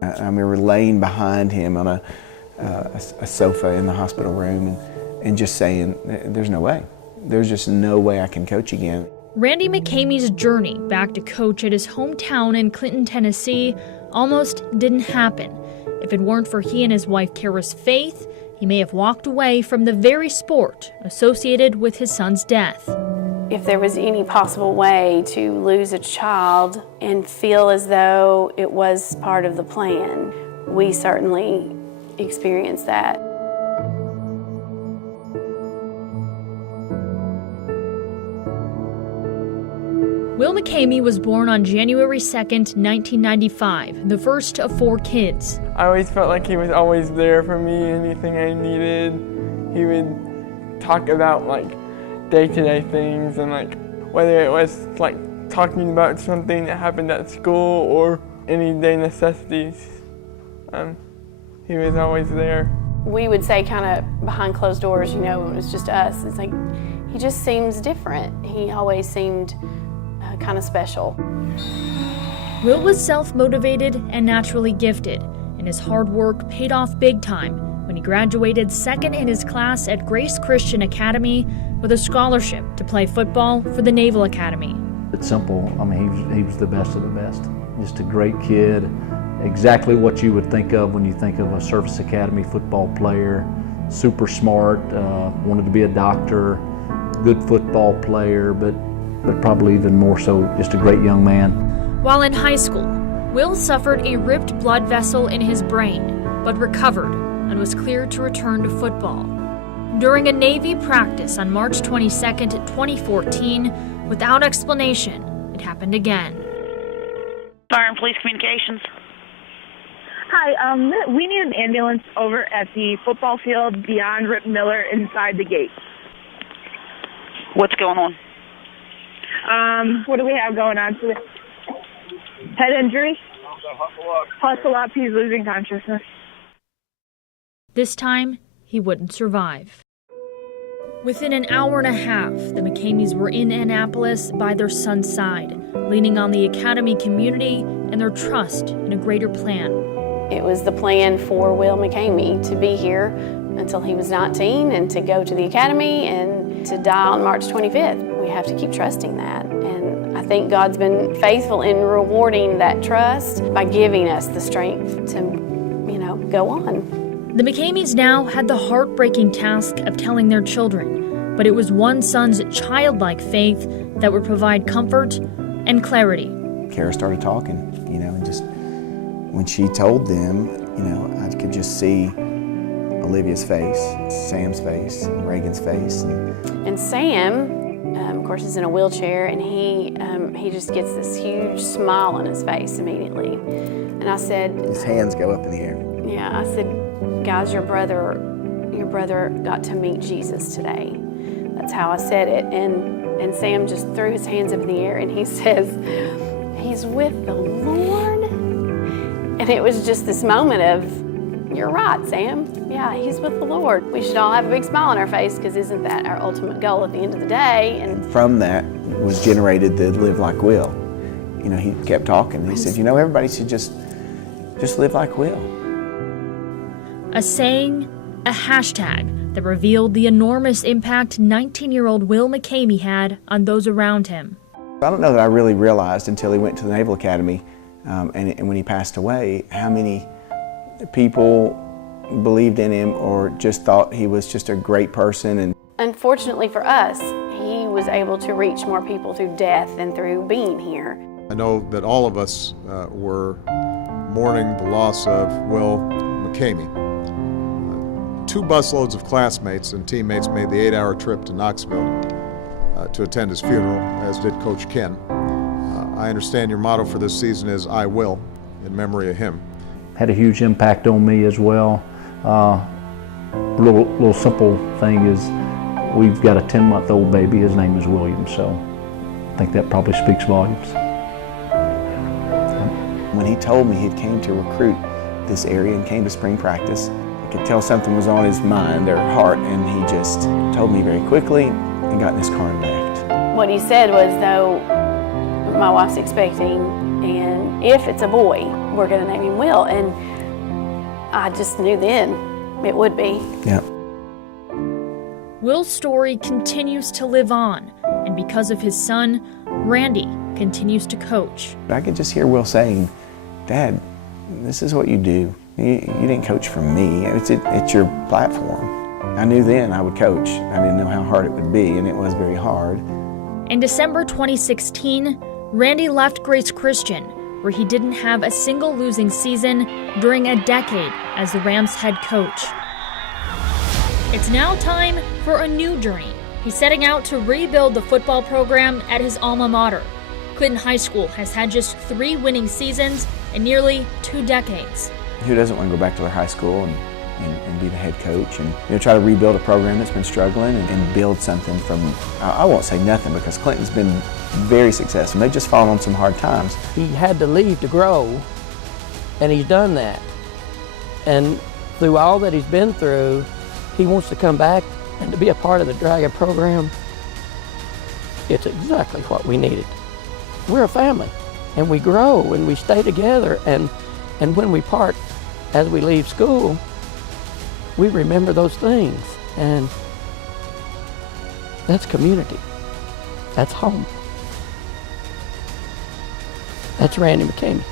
I remember laying behind him on a sofa in the hospital room and just saying, there's no way. There's just no way I can coach again. Randy McCamey's journey back to coach at his hometown in Clinton, Tennessee almost didn't happen. If it weren't for he and his wife Kara's faith, he may have walked away from the very sport associated with his son's death. If there was any possible way to lose a child and feel as though it was part of the plan, we certainly experienced that. Will McCamey was born on January 2nd, 1995, the first of 4 kids. I always felt like he was always there for me, anything I needed. He would talk about day-to-day things and whether it was talking about something that happened at school or any day necessities. He was always there. We would say kind of behind closed doors, it was just us. It's like, he just seems different. He always seemed kind of special. Will was self-motivated and naturally gifted, and his hard work paid off big time when he graduated second in his class at Grace Christian Academy with a scholarship to play football for the Naval Academy. It's simple. I mean, he was the best of the best. Just a great kid, exactly what you would think of when you think of a Service Academy football player. Super smart, wanted to be a doctor, good football player, but probably even more so just a great young man. While in high school, Will suffered a ripped blood vessel in his brain, but recovered and was cleared to return to football. During a Navy practice on March 22nd, 2014, without explanation, it happened again. Fire and Police Communications. Hi, we need an ambulance over at the football field beyond Rip Miller inside the gate. What's going on? What do we have going on? Head injury? Hustle up, he's losing consciousness. This time, he wouldn't survive. Within an hour and a half, the McCameys were in Annapolis by their son's side, leaning on the Academy community and their trust in a greater plan. It was the plan for Will McCamey to be here until he was 19 and to go to the Academy and to die on March 25th. We have to keep trusting that. And I think God's been faithful in rewarding that trust by giving us the strength to, go on. The McCameys now had the heartbreaking task of telling their children, but it was one son's childlike faith that would provide comfort and clarity. Kara started talking, and just when she told them, I could just see Olivia's face, Sam's face, and Reagan's face. And Sam, of course, is in a wheelchair, and he just gets this huge smile on his face immediately. And I said, his hands go up in the air. Yeah, I said, guys, your brother got to meet Jesus today. That's how I said it. And Sam just threw his hands up in the air and he says, he's with the Lord. And it was just this moment of, you're right, Sam. Yeah, he's with the Lord. We should all have a big smile on our face, because isn't that our ultimate goal at the end of the day? And from that was generated the Live Like Will. He kept talking. He said, everybody should just live like Will. A saying, a hashtag that revealed the enormous impact 19-year-old Will McCamey had on those around him. I don't know that I really realized until he went to the Naval Academy and when he passed away, how many people believed in him or just thought he was just a great person. And unfortunately for us, he was able to reach more people through death than through being here. I know that all of us were mourning the loss of Will McCamey. 2 busloads of classmates and teammates made the 8-hour trip to Knoxville to attend his funeral, as did Coach Ken. I understand your motto for this season is I will, in memory of him. Had a huge impact on me as well. Little simple thing is we've got a 10-month-old baby. His name is William, so I think that probably speaks volumes. When he told me he came to recruit this area and came to spring practice, I could tell something was on his mind or heart, and he just told me very quickly and got in his car and left. What he said was, though my wife's expecting, And if it's a boy, we're going to name him Will. And I just knew then it would be. Yeah. Will's story continues to live on, and because of his son, Randy continues to coach. I could just hear Will saying, "Dad, this is what you do. You didn't coach for me. It's your platform." I knew then I would coach. I didn't know how hard it would be, and it was very hard. In December 2016, Randy left Grace Christian, where he didn't have a single losing season during a decade as the Rams head coach. It's now time for a new journey. He's setting out to rebuild the football program at his alma mater. Clinton High School has had just 3 winning seasons in nearly 2 decades. Who doesn't want to go back to their high school and be the head coach and try to rebuild a program that's been struggling and build something from, I won't say nothing because Clinton's been very successful. They've just fallen on some hard times. He had to leave to grow, and he's done that. And through all that he's been through, he wants to come back and to be a part of the Dragon program. It's exactly what we needed. We're a family, and we grow and we stay together, and when we part as we leave school, we remember those things, and that's community. That's home. That's Randy McCamey.